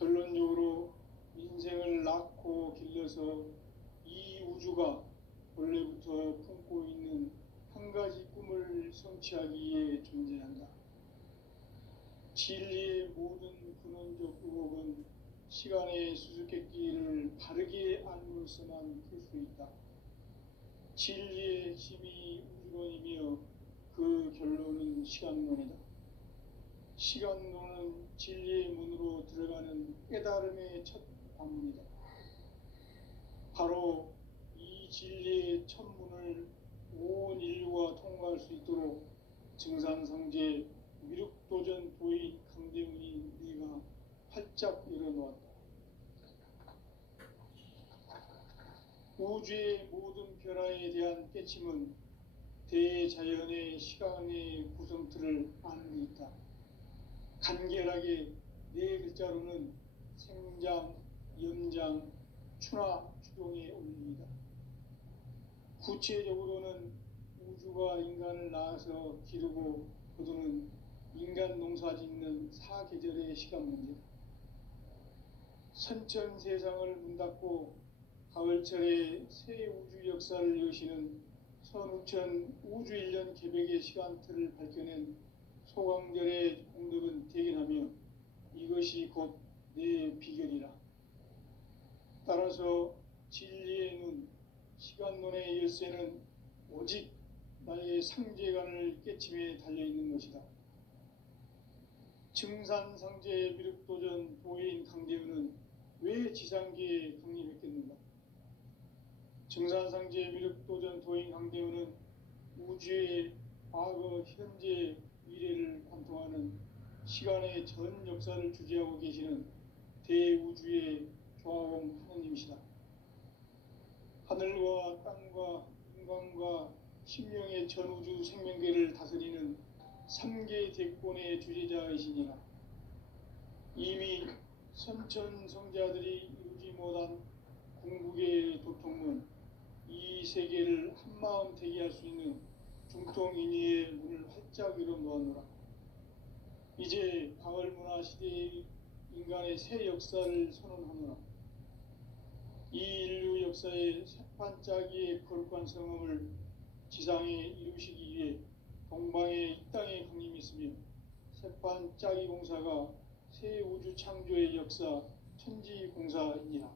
결론적으로 인생을 낳고 길러서 이 우주가 원래부터 품고 있는 한 가지 꿈을 성취하기 위해 존재한다. 진리의 모든 근원적 의혹은 시간의 수수께끼를 바르게 알므로서만 풀 수 있다. 진리의 핵심이 우주론이며 그 결론은 시간론이다. 시간론은 진리의 문으로 들어가는 깨달음의 첫 관문이다. 바로 이 진리의 첫 문을 온 인류가 통과할 수 있도록 증산성제 미륵도전 도인 강대훈이 네가 활짝 열어놓았다. 우주의 모든 변화에 대한 깨침은 대자연의 시간의 구성틀을 아는 데 있다. 간결하게 네 글자로는 생장, 염장, 추나 추동의 원리이다. 구체적으로는 우주가 인간을 낳아서 기르고 거두는 인간 농사 짓는 사계절의 시간 문제다. 선천 세상을 문 닫고 가을철에 새 우주 역사를 여시는 선우천 우주 1년 개백의 시간틀을 밝혀낸 소강절의 공덕은 대견하며 이것이 곧 내 비결이라. 따라서 진리의 눈, 시간론의 열쇠는 오직 나의 상제관을 깨침에 달려있는 것이다. 증산상제 미륵도전 도인 강대훈은 왜 지상계에 강림했겠는가? 증산상제 미륵도전 도인 강대훈은 우주의 과거, 현재, 미래를 관통하는 시간의 전 역사를 주재하고 계시는 대우주의 조화공 하느님이시다. 하늘과 땅과 인간과 신명의 전우주 생명계를 다스리는 3계 대권의 주재자이시니라. 이미 선천성자들이 이루지 못한 궁극의 도통문, 이 세계를 한마음 되게 할 수 있는 중통인의의 문을 활짝 열어놓았노라. 이제 가을문화 시대의 인간의 새 역사를 선언하노라. 이 인류 역사의 새판짜기의 거룩한 성음을 지상에 이루시기 위해 동방의 이 땅에 강림했으며 새판짜기 공사가 새 우주 창조의 역사 천지공사이니라.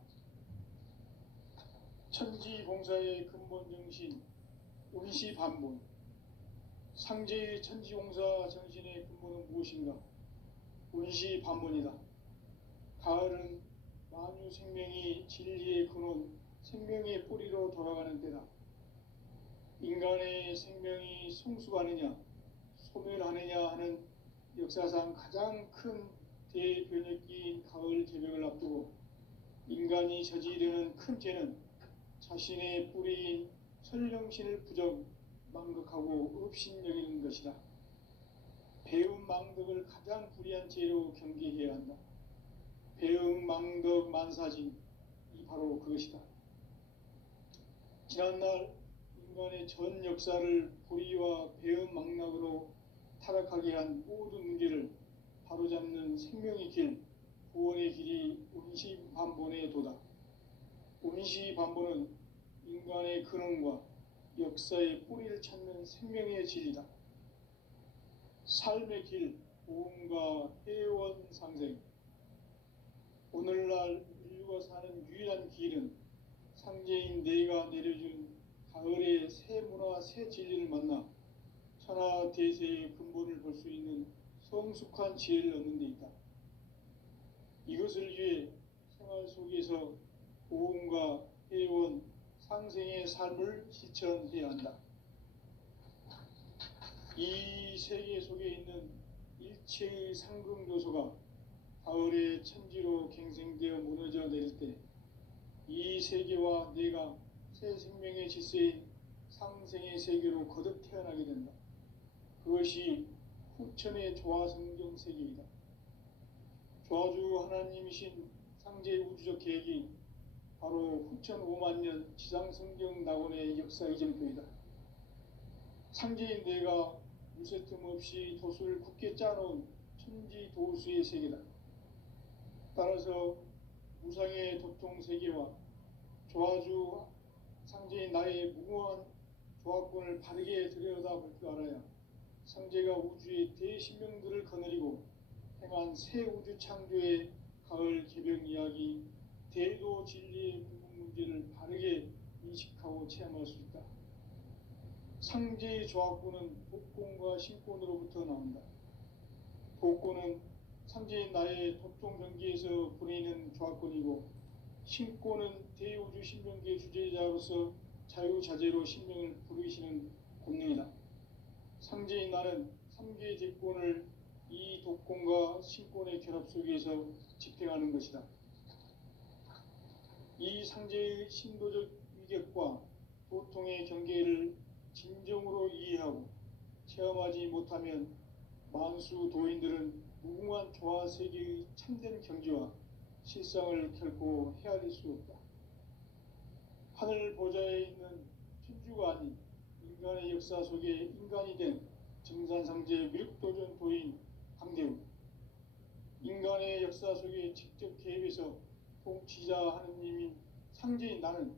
천지공사의 근본 정신 운시반본, 상제의 천지공사 정신의 근본은 무엇인가? 운시반본이다. 가을은 만유 생명이 진리의 근원, 생명의 뿌리로 돌아가는 때다. 인간의 생명이 성숙하느냐, 소멸하느냐 하는 역사상 가장 큰 대변혁기인 가을 개벽을 앞두고 인간이 저지르는 큰 죄는 자신의 뿌리인 설령신을 부정, 망극하고 업신여기는 것이다. 배움 망덕을 가장 불의한 죄로 경계해야 한다. 배움 망덕 만사진, 이 바로 그것이다. 지난날 인간의 전 역사를 불의와 배움 망락으로 타락하게 한 모든 문제를 바로잡는 생명의 길, 구원의 길이 운시반본의 도다. 운시반본은 인간의 근원과 역사의 뿌리를 찾는 생명의 진리다. 삶의 길, 보험과 회원 상생. 오늘날 인류가 사는 유일한 길은 상제인 내가 내려준 가을의 새 문화, 새 진리를 만나 천하 대세의 근본을 볼 수 있는 성숙한 지혜를 얻는 데 있다. 이것을 위해 생활 속에서 보험과 회원, 상생의 삶을 실천해야 한다. 이 세계 속에 있는 일체의 상승요소가 가을의 천지로 갱생되어 무너져 내릴 때 이 세계와 내가 새 생명의 질서인 상생의 세계로 거듭 태어나게 된다. 그것이 후천의 조화성경 세계이다. 조화주 하나님이신 상제 우주적 계획이 바로 후천 5만 년 지상성경 낙원의 역사 이전표이다. 상제인 내가 무쇠 틈 없이 도수를 굳게 짜놓은 천지 도수의 세계다. 따라서 무상의 도통 세계와 조화주 상제인 나의 무궁한 조합권을 바르게 들여다볼 줄 알아야 상제가 우주의 대신명들을 거느리고 행한 새 우주 창조의 가을 개벽 이야기, 대도 진리의 궁극 문제를 바르게 인식하고 체험할 수 있다. 상제의 조합권은 복권과 신권으로부터 나온다. 복권은 상제인 나의 도통 경계에서 보내는 조합권이고, 신권은 대우주 신명계 주제자로서 자유자재로 신명을 부르시는 권능이다. 상제인 나는 3개의 제권을 이 독권과 신권의 결합 속에서 집행하는 것이다. 이 상제의 신도적 위격과 도통의 경계를 진정으로 이해하고 체험하지 못하면 만수 도인들은 무궁한 조화 세계의 참된 경지와 실상을 결코 헤아릴 수 없다. 하늘 보좌에 있는 천주가 아닌 인간의 역사 속에 인간이 된 정산상제 미륵도전 도인 강대우, 인간의 역사 속에 직접 개입해서 통치자 하느님인 상제인 나는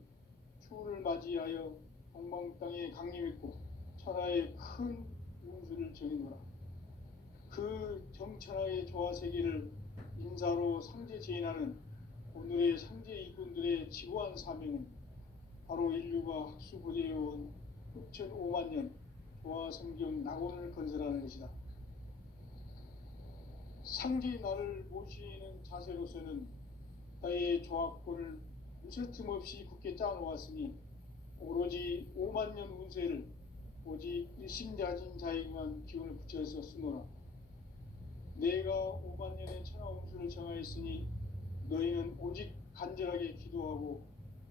추운을 맞이하여 동방 땅에 강림했고 천하의 큰 운수를 정해노라. 그 정천하의 조화 세계를 인사로 상제 제인하는 오늘의 상제 이군들의 지구한 사명은 바로 인류가 학수 보재해온 흑천 5만 년 조화 성경 낙원을 건설하는 것이다. 상제의 나를 모시는 자세로서는 나의 조합권을 무쇠 틈 없이 굳게 짜놓았으니 오로지 5만 년 운세를 오직 일심자진 자에게만 기운을 붙여서 쓰노라. 내가 5만 년의 천하 운수를 정하였으니 너희는 오직 간절하게 기도하고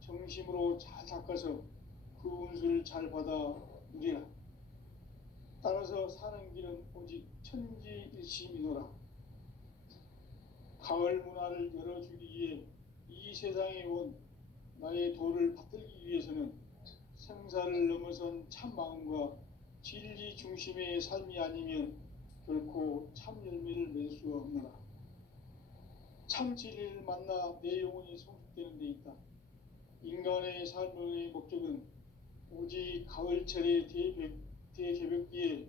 정심으로 잘 닦아서 그 운수를 잘 받아 누리라. 따라서 사는 길은 오직 천지일심이노라. 가을 문화를 열어주기 위해 이 세상에 온 나의 도를 받들기 위해서는 생사를 넘어선 참 마음과 진리 중심의 삶이 아니면 결코 참 열매를 맺을 수 없노라. 참 진리를 만나 내 영혼이 성숙되는 데 있다. 인간의 삶의 목적은 오직 가을철의 대개벽기에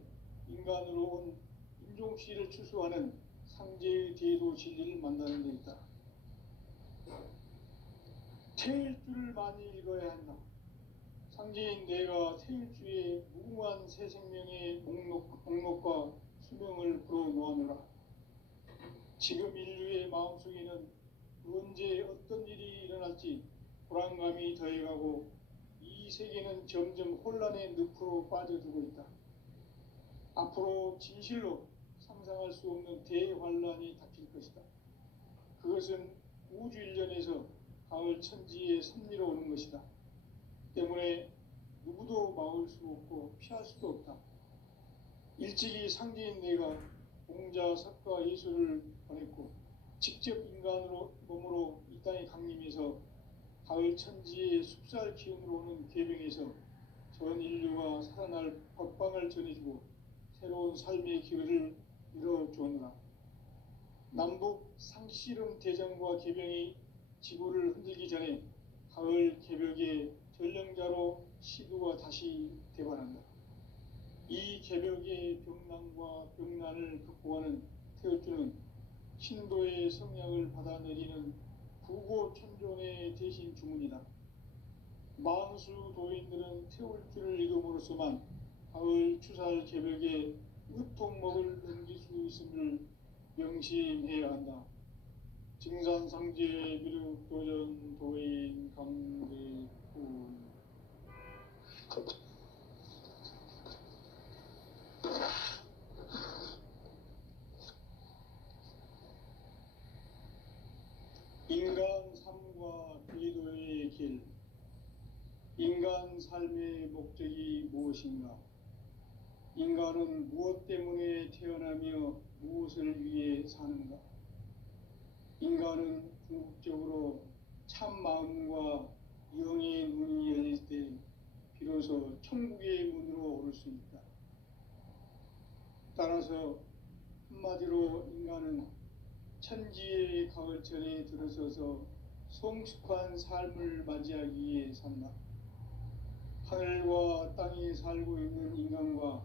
인간으로 온 인종씨를 추수하는 상제의 대도 진리를 만나는 데 있다. 태일주를 많이 읽어야 한다. 상제인 내가 태일주의 무궁한 새 생명의 목록과 수명을 불어놓아노라. 지금 인류의 마음속에는 언제 어떤 일이 일어날지 불안감이 더해가고 이 세계는 점점 혼란의 늪으로 빠져들고 있다. 앞으로 진실로 상상할 수 없는 대환란이 닥칠 것이다. 그것은 우주 일련에서 가을 천지의 섭리로 오는 것이다. 때문에 누구도 막을 수 없고 피할 수도 없다. 일찍이 상제인 내가 공자, 석가, 예수를 보냈고 직접 인간으로 몸으로 이 땅에 강림해서 가을 천지의 숲살 기운으로 오는 계명에서 전 인류가 살아날 법방을 전해주고 새로운 삶의 기회를 이뤄주었노라. 남북 상씨름 대전과 개병이 지구를 흔들기 전에 가을 개벽의 전령자로 시두가 다시 대발한다. 이 개벽의 병난과 병난을 극복하는 태울주는 신도의 성약을 받아내리는 부고천존의 대신 주문이다. 만수 도인들은 태울주를 읽음으로써만 가을 추살 개벽에 으통목을 넘길 수 있음을 명심해야 한다. 증산상제 미륵도전 도인 강대훈. 인간 삶과 기도의 길. 인간 삶의 목적이 무엇인가? 인간은 무엇 때문에 태어나며 무엇을 위해 사는가? 인간은 궁극적으로 참 마음과 영의 문이 열릴 때 비로소 천국의 문으로 오를 수 있다. 따라서 한마디로 인간은 천지의 가을철에 들어서서 성숙한 삶을 맞이하기 위해 산다. 하늘과 땅에 살고 있는 인간과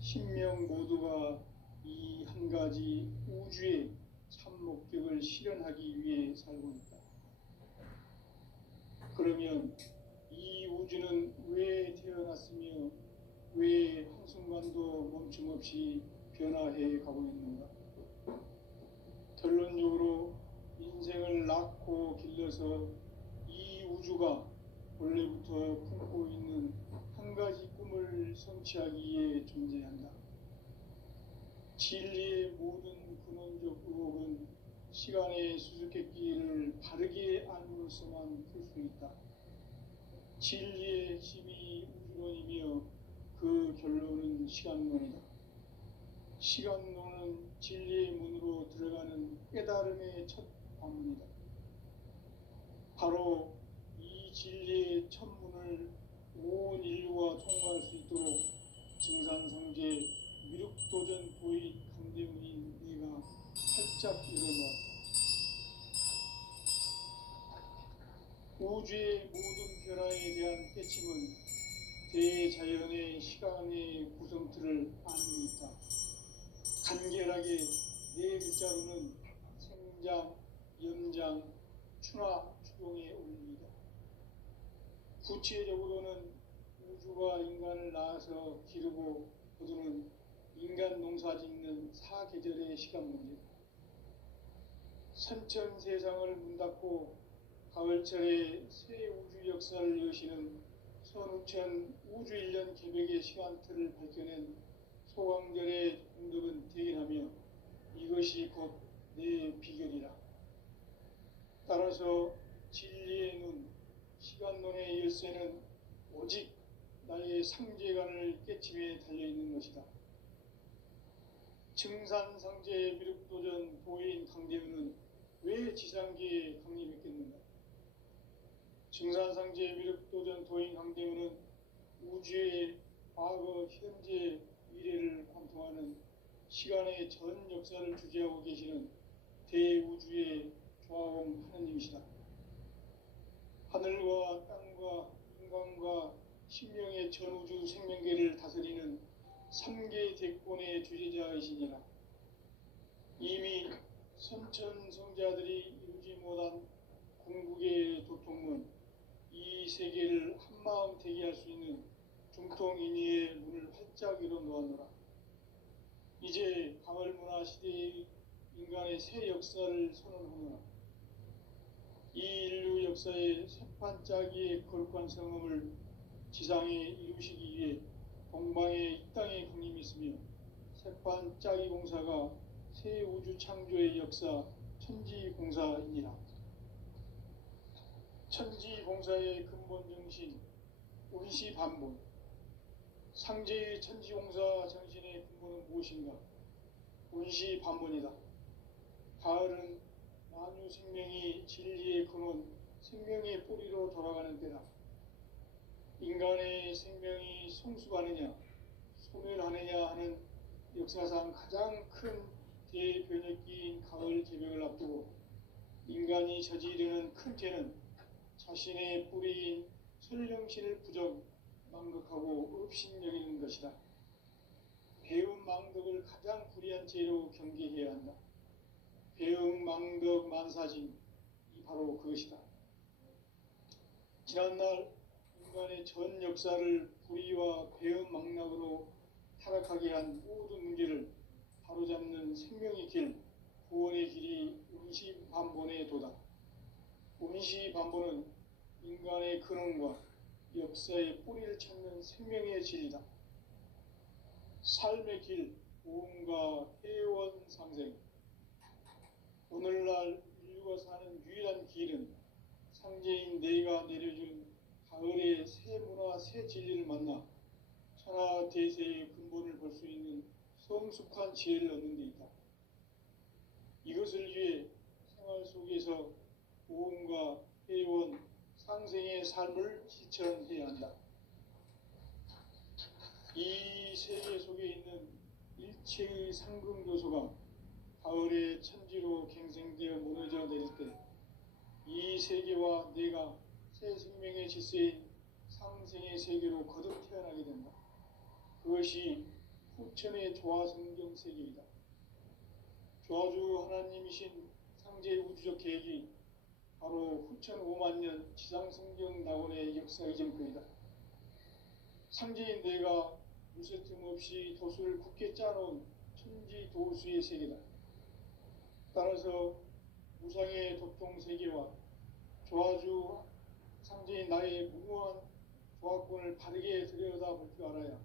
신명 모두가 이 한 가지 우주의 참 목적을 실현하기 위해 살고 있다. 그러면 이 우주는 왜 태어났으며 왜 한순간도 멈춤없이 변화해 가고 있는가? 결론적으로 인생을 낳고 길러서 이 우주가 원래부터 품고 있는 한 가지 꿈을 성취하기 위해 존재한다. 진리의 모든 근원적 의혹은 시간의 수수께끼를 바르게 알므로써만 풀 수 있다. 진리의 핵심이 우주론이며 그 결론은 시간론이다. 시간론은 진리의 문으로 들어가는 깨달음의 첫 관문이다. 바로 이 진리의 첫 문을 온 인류가 통과할 수 있도록 증산상제 미륵도전 도의 강대문인 내가 활짝 열어놓았다. 우주의 모든 변화에 대한 깨침은 대자연의 시간의 구성틀을 아는 데 있다. 간결하게 네 글자로는 생장, 연장, 추나 추동의 원리이다. 구체적으로는 우주가 인간을 낳아서 기르고 거두는 인간 농사 짓는 사계절의 시간 문제다. 선천 세상을 문 닫고 가을철에 새 우주 역사를 여시는 선우천 우주 1년 계획의 시간틀을 밝혀낸 소강절의 공덕은 대견하며 이것이 곧 내 비결이라. 따라서 진리의 눈, 시간론의 열쇠는 오직 나의 상제관을 깨침에 달려있는 것이다. 증산상제 미륵도전 도인 강대문은 왜 지상계에 강림했겠는가? 증산상제 미륵도전 도인 강대문은 우주의 과거, 현재, 미래를 관통하는 시간의 전 역사를 주재하고 계시는 대우주의 조화공 하느님이시다. 하늘과 땅과 인간과 신명의 전우주 생명계를 다스리는 3개 대권의 주제자이시니라. 이미 선천성자들이 이루지 못한 궁극의 도통문, 이 세계를 한마음 되게 할 수 있는 중통인의의 문을 활짝 열어놓았노라. 이제 가을문화 시대의 인간의 새 역사를 선언하노라. 이 인류 역사의 새판짜기의 거룩한 성음을 지상에 이루시기 위해 동방에 이 땅에 강림했으며 새판짜기 공사가 새 우주 창조의 역사 천지공사이니라. 천지공사의 근본 정신 운시반본, 상제의 천지공사 정신의 근본은 무엇인가? 운시반본이다. 가을은 만유 생명이 진리의 근원, 생명의 뿌리로 돌아가는 때다. 인간의 생명이 성숙하느냐, 소멸하느냐 하는 역사상 가장 큰 대변혁기인 가을 개벽을 앞두고 인간이 저지르는 큰 죄는 자신의 뿌리인 설령신을 부정, 망극하고 업신여기는 것이다. 배움 망덕을 가장 불의한 죄로 경계해야 한다. 배움 망덕 만사진, 이 바로 그것이다. 지난날 인간의 전 역사를 불의와 배움 망락으로 타락하게 한 모든 문제를 바로잡는 생명의 길, 구원의 길이 운시반본의 도다. 운시반본은 인간의 근원과 역사의 뿌리를 찾는 생명의 진리다. 삶의 길, 오음과 회원 상생. 오늘날 인류가 사는 유일한 길은 상제인 내가 내려준 가을의 새 문화, 새 진리를 만나 천하 대세의 근본을 볼 수 있는 성숙한 지혜를 얻는 데 있다. 이것을 위해 생활 속에서 오음과 회원, 상생의 삶을 실천해야 한다. 이 세계 속에 있는 일체의 상금 요소가 가을의 천지로 갱생되어 무너져 내릴 때 이 세계와 내가 새 생명의 질서인 상생의 세계로 거듭 태어나게 된다. 그것이 후천의 조화성경 세계이다. 조화주 하나님이신 상제의 우주적 계획이 바로 후천 5만 년 지상성경 낙원의 역사 이전거이다. 상제인 내가 무쇠틈 없이 도수를 굳게 짜놓은 천지 도수의 세계다. 따라서 무상의 도통 세계와 조화주 상제인 나의 무궁한 조화권을 바르게 들여다볼 줄 알아야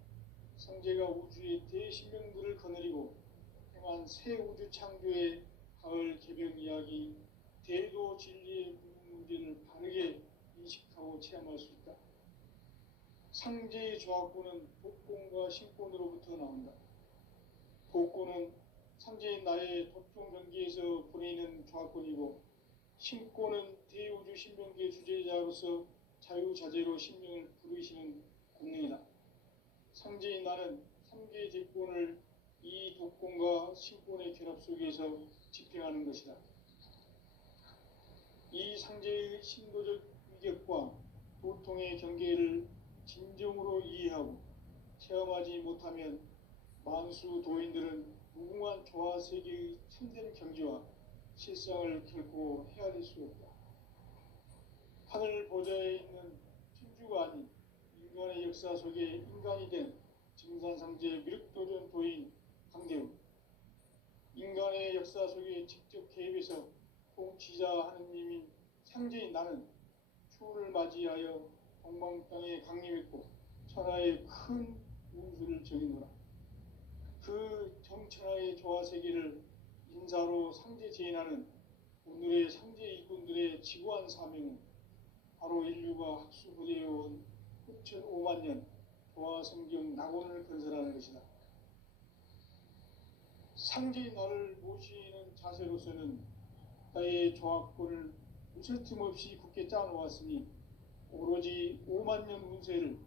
상제가 우주의 대신명들을 거느리고 행한 새 우주 창조의 가을 개벽 이야기, 대도 진리의 궁극 문제를 바르게 인식하고 체험할 수 있다. 상제의 조화권은 복권과 신권으로부터 나온다. 복권은 상제인 나의 도통 전기에서 보내는 조화권이고, 신권은 대우주 신명기의 주제자로서 자유자재로 신명을 부르시는 권능이다. 상제인 나는 3개의 대권을 이 독권과 신권의 결합 속에서 집행하는 것이다. 이 상제의 신도적 위격과 도통의 경계를 진정으로 이해하고 체험하지 못하면 만수 도인들은 무궁한 조화 세계의 참된 경지와 실상을 결코 헤아릴 수 없다. 하늘 보좌에 있는 천주가 아닌 인간의 역사 속에 인간이 된 증산상제 미륵도전 도인 강대우, 인간의 역사 속에 직접 개입해서 통치자 하느님인 상제인 나는 추운을 맞이하여 동방 땅에 강림했고 천하의 큰 운수를 정의노라. 그 정천하의 조화 세계를 인사로 상제 제인하는 오늘의 상제 일꾼들의 지구한 사명은 바로 인류가 학수부대해온 후천 5만 년 조화 성경 낙원을 건설하는 것이다. 상제인 나를 모시는 자세로서는 나의 조화권을 무쇠틈 없이 굳게 짜놓았으니 오로지 5만 년 운세를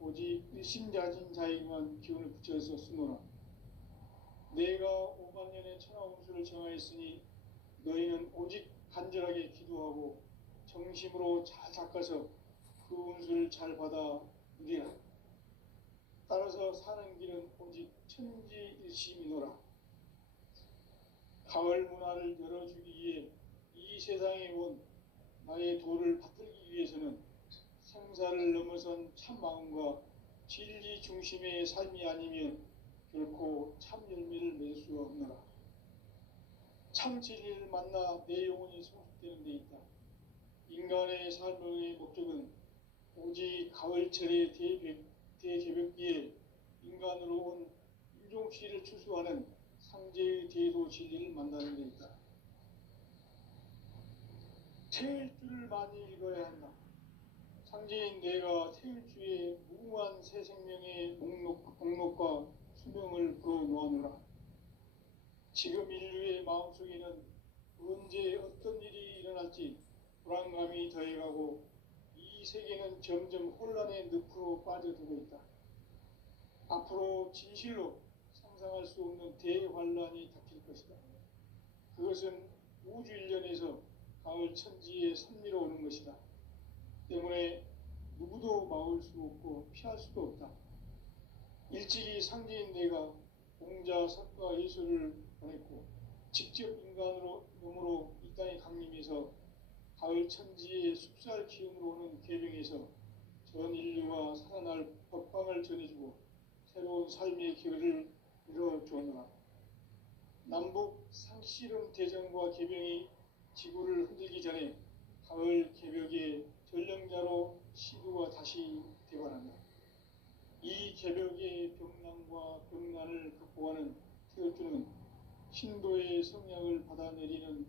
오직 일심자진 자에게만 기운을 붙여서 쓰노라. 내가 5만 년의 천하 운수를 정하였으니 너희는 오직 간절하게 기도하고 정심으로 잘 닦아서 그 운수를 잘 받아 누리라. 따라서 사는 길은 오직 천지일심이노라. 가을 문화를 열어주기 위해 이 세상에 온 나의 도를 받들기 위해서는 생사를 넘어선 참 마음과 진리 중심의 삶이 아니면 결코 참 열매를 맺을 수 없노라. 참 진리를 만나 내 영혼이 성숙되는 데 있다. 인간의 삶의 목적은 오직 가을철의 대개벽기에 인간으로 온 인종씨를 추수하는 상제의 대도 진리를 만나는 데 있다. 태일주를 많이 읽어야 한다. 상제인 내가 태일주의 무궁한 새 생명의 목록과 수명을 풀어놓아노라. 지금 인류의 마음속에는 언제 어떤 일이 일어날지 불안감이 더해가고 이 세계는 점점 혼란의 늪으로 빠져들고 있다. 앞으로 진실로 상상할 수 없는 대환란이 닥칠 것이다. 그것은 우주 일련에서 가을 천지에 선미로 오는 것이다. 때문에 누구도 막을 수 없고 피할 수도 없다. 일찍이 상제인 내가 공자, 석가, 예수를 보냈고 직접 인간으로 몸으로 이 땅에 강림해서 가을 천지의 숲살 기운으로 오는 계명에서 전 인류와 살아날 법방을 전해주고 새로운 삶의 기회를 이뤄주었노라. 남북 상씨름 대전과 계명이 지구를 흔들기 전에 가을 개벽의 전령자로 시도가 다시 되관한다. 이 개벽의 병난과 병난을 극복하는 태울주는 신도의 성약을 받아내리는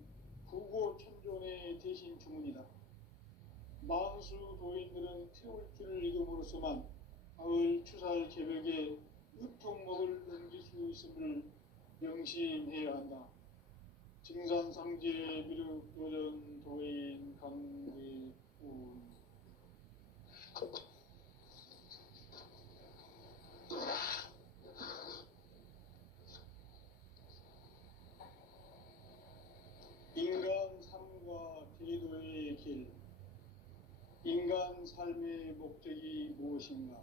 부고천존의 대신 주문이다. 만수 도인들은 태울주를 읽음으로써만 가을 추살 개벽에 의통목을 넘길 수 있음을 명심해야 한다. 증산상제 미륵 도전 도인 강대훈. 길. 인간 삶의 목적이 무엇인가?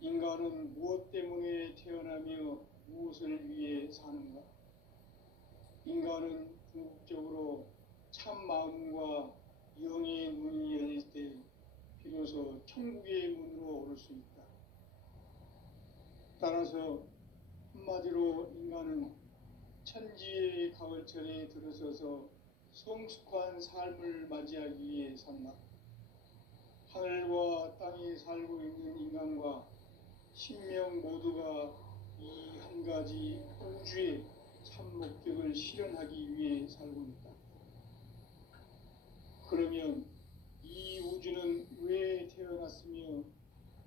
인간은 무엇 때문에 태어나며 무엇을 위해 사는가? 인간은 궁극적으로 참 마음과 영의 문이 열릴 때 비로소 천국의 문으로 오를 수 있다. 따라서 한마디로 인간은 천지의 가을철에 들어서서 성숙한 삶을 맞이하기 위해 산다. 하늘과 땅에 살고 있는 인간과 신명 모두가 이 한 가지 우주의 참 목적을 실현하기 위해 살고 있다. 그러면 이 우주는 왜 태어났으며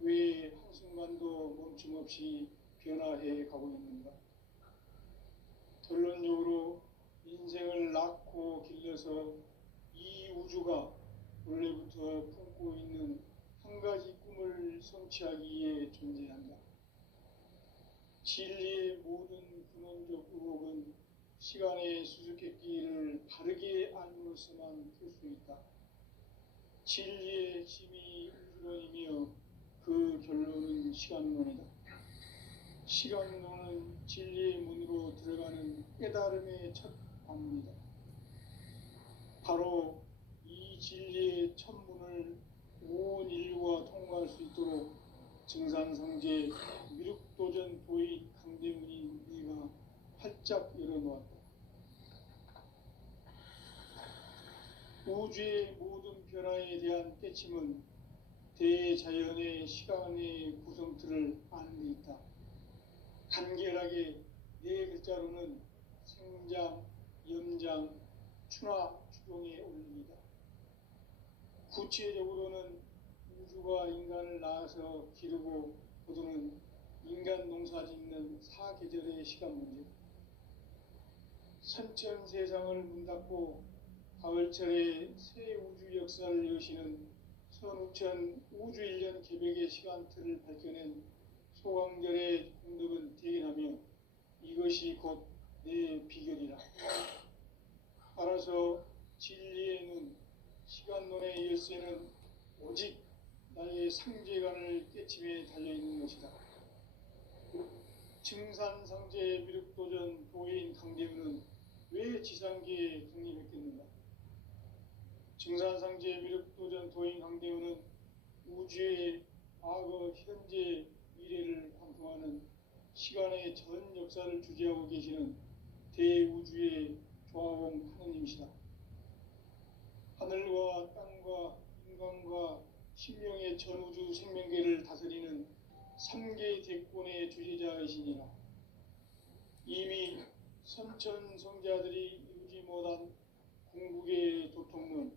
왜 한순간도 멈춤없이 변화해 가고 있는가? 결론적으로 인생을 낳고 길러서 이 우주가 원래부터 품고 있는 한 가지 꿈을 성취하기 위해 존재한다. 진리의 모든 근원적 의혹은 시간의 수수께끼를 바르게 알므로서만 풀 수 있다. 진리의 핵심이 우주론이며 그 결론은 시간론이다. 시간론은 진리의 문으로 들어가는 깨달음의 첫 방문이다. 바로 이 진리의 첫 문을 온 인류가 통과할 수 있도록 증산성제 미륵도전 도의 강대문이 네가 활짝 열어놓았다. 우주의 모든 변화에 대한 깨침은 대자연의 시간의 구성틀을 아는 데 있다. 간결하게 네 글자로는 생장, 염장, 추나 추동의 원리이다. 구체적으로는 우주가 인간을 낳아서 기르고 거두는 인간 농사 짓는 사계절의 시간 문제. 선천 세상을 문 닫고 가을철에 새 우주 역사를 여시는 선우천 우주 1년 개백의 시간틀을 밝혀낸 소강절의 공덕은 대견하며 이것이 곧 내 비결이라. 따라서 진리의 눈, 시간론의 열쇠는 오직 나의 상제관을 깨침에 달려있는 것이다. 증산상제 미륵도전 도인 강대문은 왜 지상계에 국립했겠는가? 증산상제 미륵도전 도인 강대문은 우주의 과거, 현재, 미래를 관통하는 시간의 전 역사를 주재하고 계시는 대우주의 조화공 하느님이시다. 하늘과 땅과 인간과 신명의 전우주 생명계를 다스리는 3개 대권의 주제자이시니라. 이미 선천성자들이 이루지 못한 궁극의 도통문,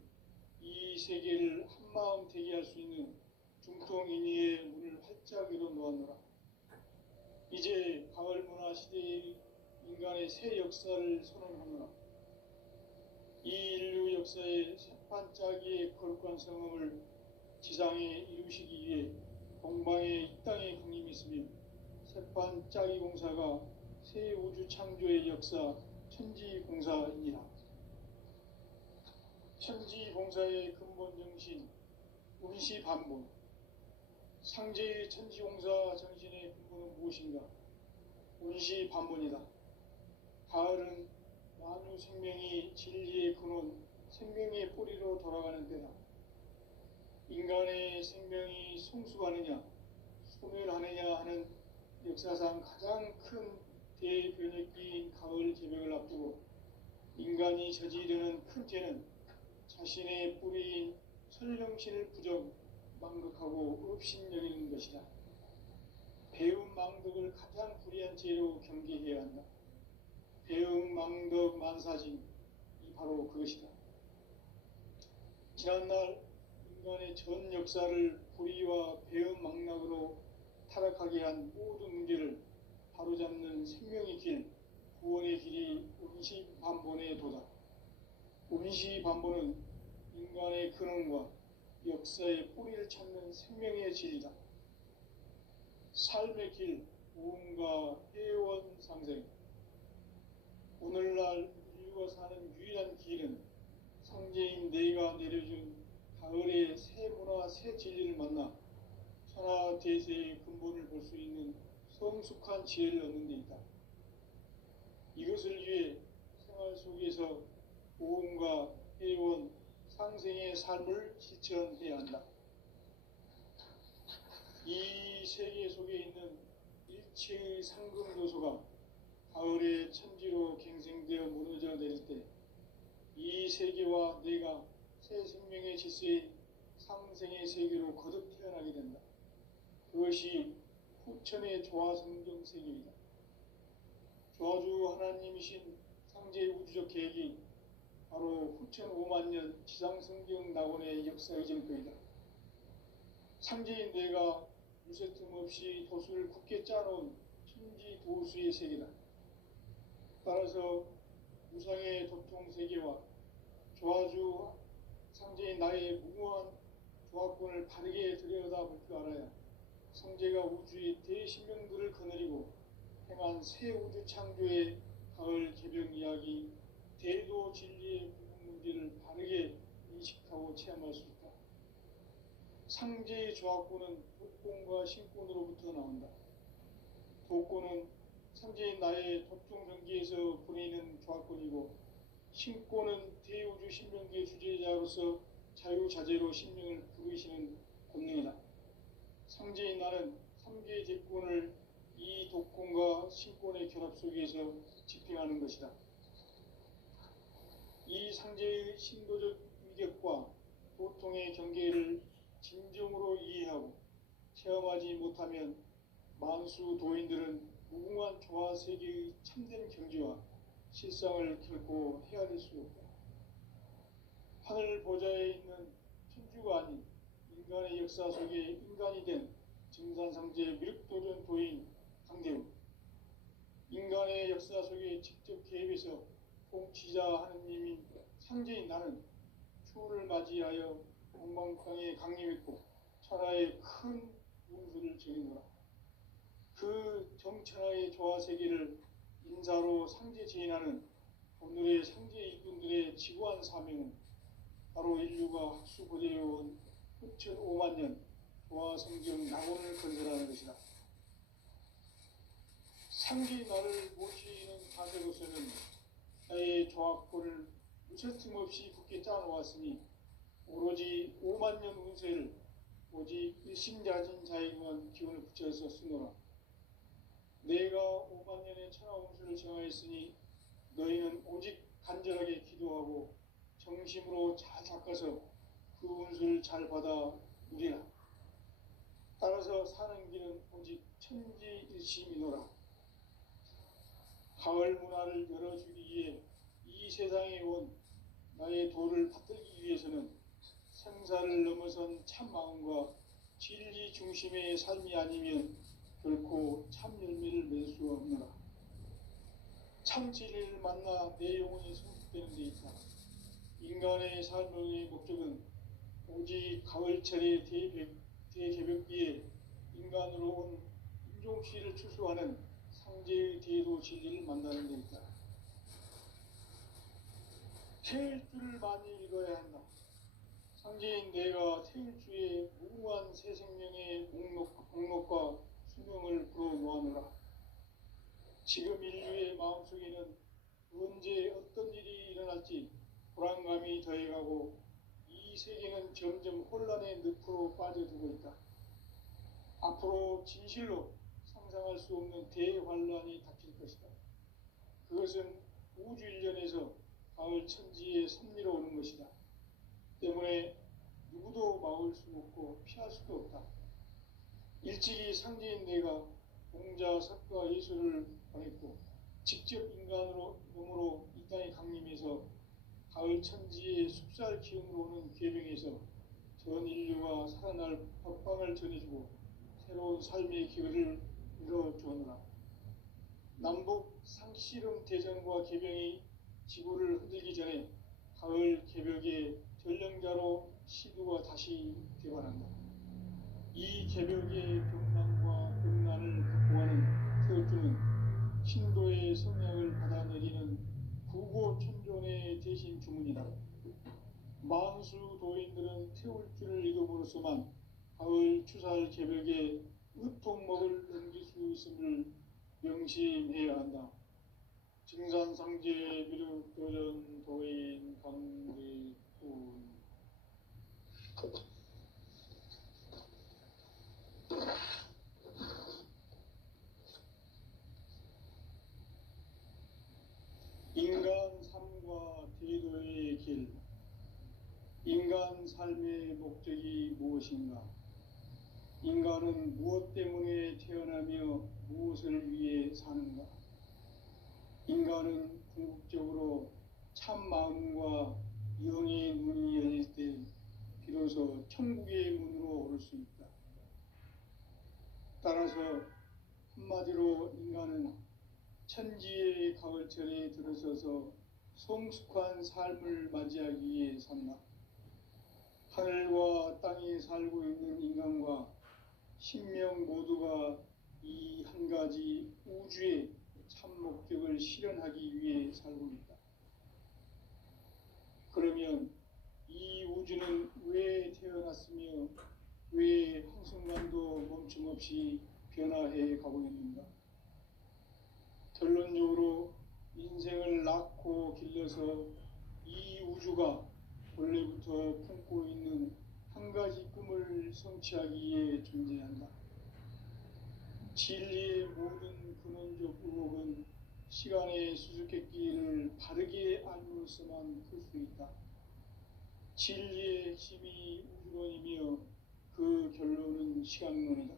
이 세계를 한마음 되게 할 수 있는 중통인의의 문을 활짝 열어놓았노라. 이제 가을 문화 시대의 인간의 새 역사를 선언하노라. 이 인류 역사의 새반짝이의 거룩한 성음을 지상에 이루시기 위해 동방에 이 땅에 강림이 있으며 새반짝이 공사가 새 우주 창조의 역사 천지공사이니라. 천지공사의 근본 정신 운시반본. 상제의 천지공사 정신의 근본은 무엇인가? 운시반본이다. 가을은 만유 생명이 진리의 근원, 생명의 뿌리로 돌아가는 때다. 인간의 생명이 성숙하느냐, 소멸하느냐 하는 역사상 가장 큰 대변혁기인 가을 개벽을 앞두고 인간이 저지르는 큰 죄는 자신의 뿌리인 설령신을 부정, 망극하고 업신여기는 것이다. 배움 망덕을 가장 불의한 죄로 경계해야 한다. 배움 망덕 만사진, 이 바로 그것이다. 지난날 인간의 전 역사를 불의와 배움 망락으로 타락하게 한 모든 문제를 바로잡는 생명의 길, 구원의 길이 운시반본의 도다. 운시반본은 인간의 근원과 역사의 뿌리를 찾는 생명의 진리다. 삶의 길, 우음과 해원상생. 오늘날 인류가 사는 유일한 길은 상제인 내가 내려준 가을의 새 문화 새 진리를 만나 천하 대세의 근본을 볼 수 있는 성숙한 지혜를 얻는 데 있다. 이것을 위해 생활 속에서 보험과 회원, 상생의 삶을 실천해야 한다. 이 세계 속에 있는 일체의 상금 요소가 가을의 천지로 갱생되어 무너져 내릴 때 이 세계와 내가 새 생명의 질서의 상생의 세계로 거듭 태어나게 된다. 그것이 후천의 조화성경 세계이다. 조화주 하나님이신 상제의 우주적 계획이 바로 후천 5만 년 지상성경 낙원의 역사의 증거이다. 상제인 내가 유세 틈 없이 도수를 굳게 짜놓은 천지 도수의 세계다. 따라서 우상의 도통 세계와 조화주 상제인 나의 무모한 조화권을 바르게 들여다볼 줄 알아야 상제가 우주의 대신명들을 거느리고 행한 새 우주 창조의 가을 개병 이야기, 대도 진리의 부분 문제를 바르게 인식하고 체험할 수 있다. 상제의 조화권은 독권과 신권으로부터 나온다. 독권은 상제인 나의 도통 전기에서 보내는 조화권이고, 신권은 대우주 신명기의 주제자로서 자유자재로 신명을 부르시는 권능이다. 상제인 나는 3개의 대권을 이 독권과 신권의 결합 속에서 집행하는 것이다. 이 상제의 신도적 위격과 도통의 경계를 진정으로 이해하고 체험하지 못하면 만수 도인들은 무궁한 조화 세계의 참된 경지와 실상을 결코 헤아릴 수 없다. 하늘 보좌에 있는 천주가 아닌 인간의 역사 속에 인간이 된 증산상제 미륵도전 도인 강대우, 인간의 역사 속에 직접 개입해서 통치자 하느님인 상제인 나는 추후를 맞이하여 동방강에 강림했고 천하의 큰 운수를 정해노라. 그 정천하의 조화 세계를 인사로 상제 지인하는 오늘의 상제 일꾼들의 지구한 사명은 바로 인류가 학수고대해온 후천 5만 년 조화 성경 낙원을 건설하는 것이다. 상제인 나를 모시는 자세로서는 나의 조화권을 무쇠틈 없이 굳게 짜놓았으니 오로지 5만 년 운세를 오직 일심자진 자에게만 기운을 붙여서 쓰노라. 내가 5만 년의 천하 운수를 정하였으니 너희는 오직 간절하게 기도하고 정심으로 잘 닦아서 그 운수를 잘 받아 누리라. 따라서 사는 길은 오직 천지일심이노라. 가을 문화를 열어주기 위해 이 세상에 온 나의 도를 받들기 위해서는 생사를 넘어선 참 마음과 진리 중심의 삶이 아니면 결코 참 열매를 맺을 수 없노라. 참 진리를 만나 내 영혼이 성숙되는 데 있다. 인간의 삶의 목적은 오직 가을철의 대개벽기에 인간으로 온 인종씨를 추수하는 상제의 대도 진리를 만나는 데 있다. 태일주를 많이 읽어야 한다. 상제인 내가 태일주의 무궁한 새 생명의 목록과 수명을 불어모아노라. 지금 인류의 마음속에는 언제 어떤 일이 일어날지 불안감이 더해가고 이 세계는 점점 혼란의 늪으로 빠져들고 있다. 앞으로 진실로 상상할 수 없는 대환란이 닥칠 것이다. 그것은 우주 일련에서 가을 천지에 섭리로 오는 것이다. 때문에 누구도 막을 수 없고 피할 수도 없다. 일찍이 상제인 내가 공자, 석가, 예수를 보냈고 직접 인간으로 몸으로 이 땅에 강림해서 가을 천지의 숲살 기운으로 오는 계명에서 전 인류가 살아날 법방을 전해주고 새로운 삶의 기회를 열어주었노라. 남북 상씨름 대전과 계병이 지구를 흔들기 전에 가을 개벽의 전령자로 시두가 다시 개발한다. 이 개벽의 병난과 병난을 극복하는 태극주는 신도의 성향을 받아내리는 구고천존의 대신 주문이다. 만수 도인들은 태울 줄을 익음으로써만 가을 추살 개벽에 으통먹을 넘길 수 있음을 명심해야 한다. 증산상제 미륵 도전 도인 강대훈. 인간 삶과 대도의 길. 인간 삶의 목적이 무엇인가? 인간은 무엇 때문에 태어나며 무엇을 위해 사는가? 인간은 궁극적으로 참 마음과 영의 문이 열릴 때 비로소 천국의 문으로 오를 수 있다. 따라서 한마디로 인간은 천지의 가을철에 들어서서 성숙한 삶을 맞이하기 위해 산다. 하늘과 땅에 살고 있는 인간과 신명 모두가 이 한 가지 우주의 참 목적을 실현하기 위해 살고 있다. 그러면 이 우주는 왜 태어났으며 왜 한순간도 멈춤없이 변화해 가고 있는가? 결론적으로 인생을 낳고 길러서 이 우주가 원래부터 품고 있는 한 가지 꿈을 성취하기 위해 존재한다. 진리의 모든 근원적 의혹은 시간의 수수께끼를 바르게 알므로써만 풀 수 있다. 진리의 핵심이 우주론이며 그 결론은 시간론이다.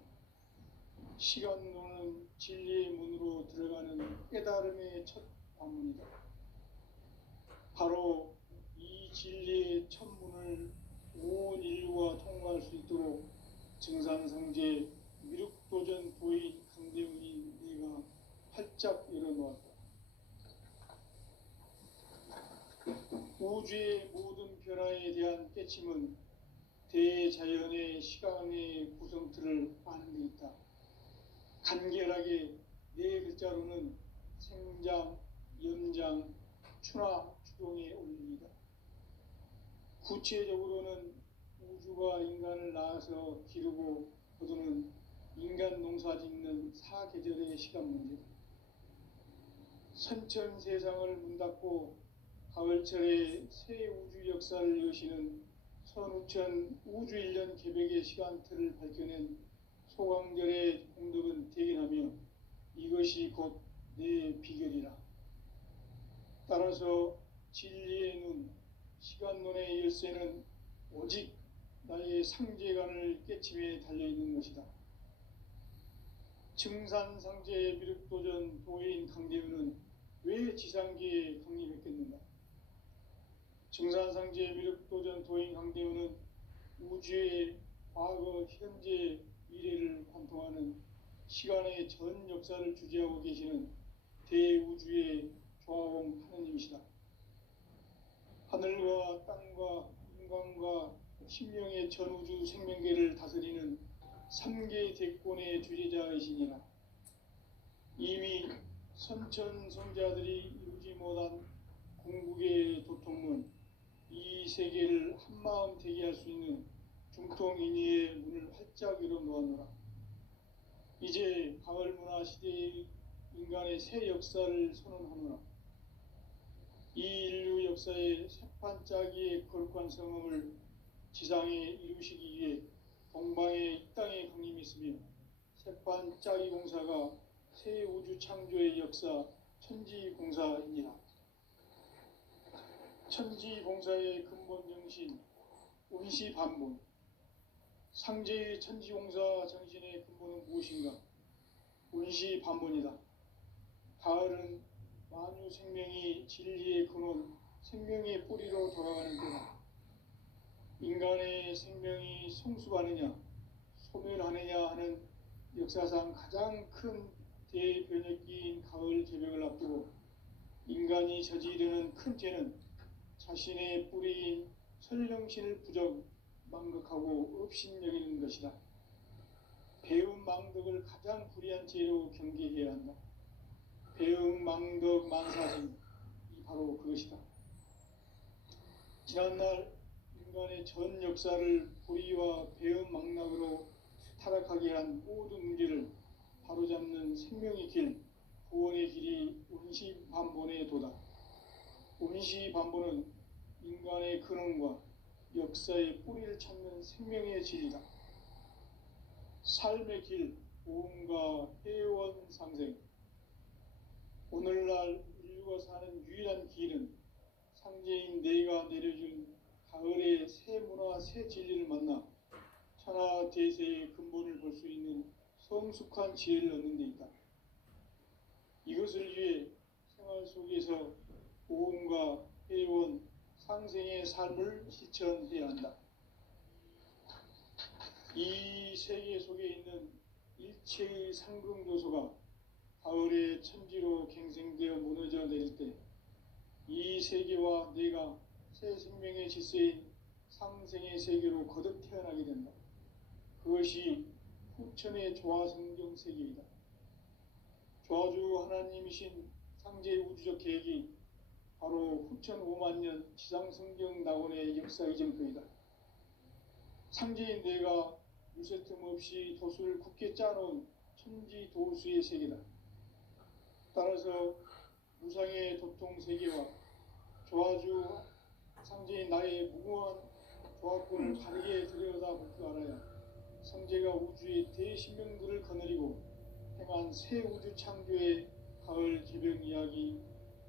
시간론은 진리의 문으로 들어가는 깨달음의 첫 관문이다. 바로 이 진리의 첫 문을 온 인류가 통과할 수 있도록 증산상제 미륵도전 도인 강대훈이 내가 활짝 열어놓았다. 우주의 모든 변화에 대한 깨침은 대자연의 시간의 구성틀을 아는 데 있다. 간결하게 네 글자로는 생장, 연장, 추나 추동의 원리이다. 구체적으로는 우주가 인간을 낳아서 기르고 거두는 인간 농사 짓는 사계절의 시간 문제. 선천 세상을 문 닫고 가을철에 새 우주 역사를 여시는 선우천 우주 1년 개벽의 시간틀을 밝혀낸 소강절의 공덕은 대견하며 이것이 곧 내 비결이라. 따라서 진리의 눈, 시간론의 열쇠는 오직 나의 상제관을 깨침에 달려있는 것이다. 증산상제 미륵도전 도인 강대훈은 왜 지상계에 강림했겠는가? 증산상제 미륵도전 도인 강대훈은 우주의 과거, 현재, 미래를 관통하는 시간의 전 역사를 주재하고 계시는 대우주의 조화공 하느님이시다. 하늘과 땅과 인간과 신명의 전우주 생명계를 다스리는 3계 대권의 주재자이시니라. 이미 선천성자들이 이루지 못한 궁극의 도통문, 이 세계를 한마음 되게 할 수 있는 중통인의의 문을 활짝 열어놓았노라. 이제 가을문화 시대의 인간의 새 역사를 선언하노라. 이 인류 역사의 새판짜기의 거룩한 성음을 지상에 이루시기 위해 동방의 이 땅에 강림했으며 새판짜기 공사가 새 우주 창조의 역사 천지공사이니라. 천지공사의 근본 정신 운시반본. 상제의 천지공사 정신의 근본은 무엇인가? 운시반본이다. 가을은 만유 생명이 진리의 근원, 생명의 뿌리로 돌아가는 때다. 인간의 생명이 성숙하느냐, 소멸하느냐 하는 역사상 가장 큰 대변혁기인 가을 개벽을 앞두고 인간이 저지르는 큰 죄는 자신의 뿌리인 설령신을 부정, 망극하고 업신여기는 것이다. 배움 망덕을 가장 불의한 죄로 경계해야 한다. 배움 망덕 만사진, 이 바로 그것이다. 지난날 인간의 전 역사를 불의와 배은망락으로 타락하게 한 모든 문제를 바로잡는 생명의 길, 구원의 길이 운시반본에 도다. 운시반본은 인간의 근원과 역사의 뿌리를 찾는 생명의 진리다. 삶의 길, 보험과 회원 상생. 오늘날 인류가 사는 유일한 길은 상제인 내가 내려준 가을의 새 문화, 새 진리를 만나 천하 대세의 근본을 볼 수 있는 성숙한 지혜를 얻는 데 있다. 이것을 위해 생활 속에서 보험과 회원, 상생의 삶을 실천해야 한다. 이 세계 속에 있는 일체의 상금 요소가 가을의 천지로 갱생되어 무너져 내릴 때 이 세계와 내가 새 생명의 질서인 상생의 세계로 거듭 태어나게 된다. 그것이 후천의 조화성경 세계이다. 조화주 하나님이신 상제의 우주적 계획이 바로 후천 5만 년 지상성경 낙원의 역사 이정표이다. 상제인 내가 무쇠 틈 없이 도수를 굳게 짜놓은 천지 도수의 세계다. 따라서 무상의 도통 세계와 조화주 상제인 나의 무궁한 조화권을 바르게 들여다볼 줄 알아야 상제가 우주의 대신명들을 거느리고 행한 새 우주 창조의 가을 개벽 이야기,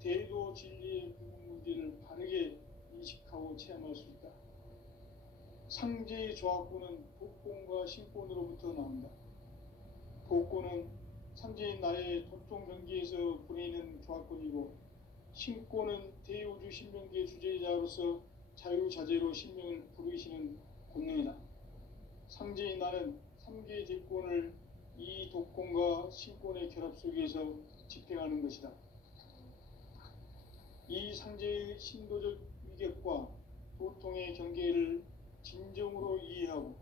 대도 진리의 구분 문제를 바르게 인식하고 체험할 수 있다. 상제의 조화권은 복권과 신권으로부터 나온다. 복권은 상제인 나의 도통 경기에서 부리는 조화권이고, 신권은 대우주 신명기의 주제자로서 자유자재로 신명을 부르시는 권능이다. 상제인 나는 3개의 대권을 이 독권과 신권의 결합 속에서 집행하는 것이다. 이 상제의 신도적 위격과 도통의 경계를 진정으로 이해하고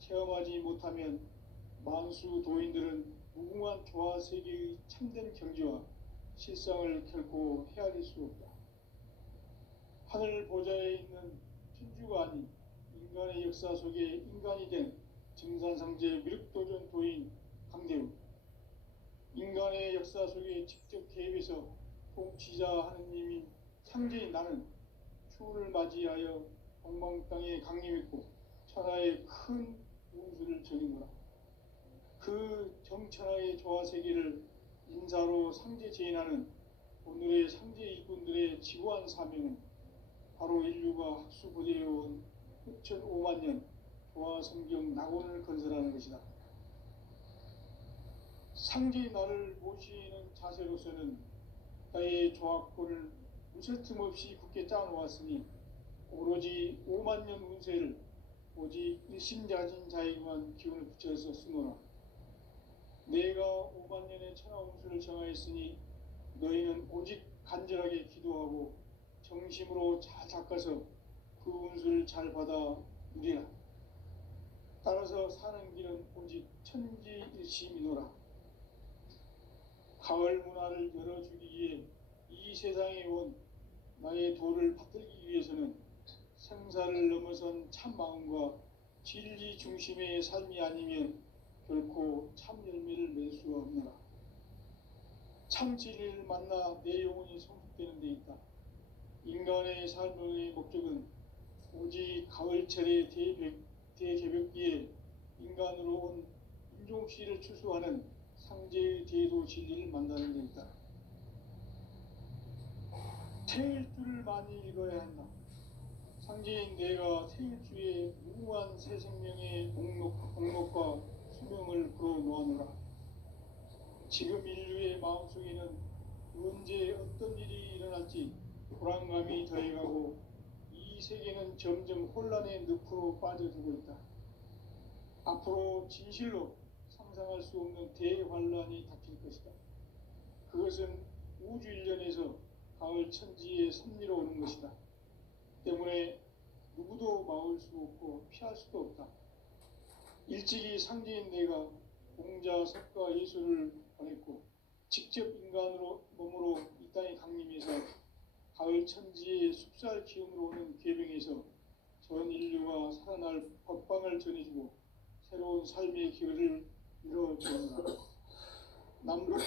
체험하지 못하면 만수 도인들은 무궁한 조화세계의 참된 경지와 실상을 결코 헤아릴 수 없다. 하늘 보좌에 있는 천주가 아닌 인간의 역사 속에 인간이 된 증산상제 미륵도전 도인 강대우, 인간의 역사 속에 직접 개입해서 통치자 하느님인 상제인 나는 추운을 맞이하여 동방 땅에 강림했고 천하의 큰 운수를 적인 거라. 그 정천하의 조화세계를 인사로 상제 제인하는 오늘의 상제 일꾼들의 지구한 사명은 바로 인류가 학수고대해온 후천 5만 년 조화성경 낙원을 건설하는 것이다. 상제의 나를 모시는 자세로서는 나의 조화권을 무쇠 틈 없이 굳게 짜놓았으니 오로지 5만 년 운세를 오직 일심자진 자에게만 기운을 붙여서 쓰노라. 내가 5만 년의 천하 운수를 정하였으니 너희는 오직 간절하게 기도하고 정심으로 잘 닦아서 그 운수를 잘 받아 누리라. 따라서 사는 길은 오직 천지일심이노라. 가을 문화를 열어주기 위해 이 세상에 온 나의 도를 받들기 위해서는 생사를 넘어선 참 마음과 진리 중심의 삶이 아니면 결코 참 열매를 맺을 수가 없노라. 참 진리를 만나 내 영혼이 성숙되는 데 있다. 인간의 삶의 목적은 오직 가을철의 대개벽기에 인간으로 온 인종씨를 추수하는 상제의 대도 진리를 만나는 데 있다. 태일주를 많이 읽어야 한다. 상제인 내가 태일주의 무궁한 새 생명의 목록과 수명을 불어놓아노라. 지금 인류의 마음속에는 언제 어떤 일이 일어날지 불안감이 더해가고 이 세계는 점점 혼란의 늪으로 빠져들고 있다. 앞으로 진실로 상상할 수 없는 대환란이 닥칠 것이다. 그것은 우주 일련에서 가을 천지의 섭리로 오는 것이다. 때문에 누구도 막을 수 없고 피할 수도 없다. 일찍이 상제인 내가 공자, 석가, 예수를 보냈고 직접 인간으로 몸으로 이 땅에 강림해서 가을 천지의 숲살 기운으로 오는 계병에서 전 인류 하나할 법방을 전해주고 새로운 삶의 기회를 열어주는다. 남북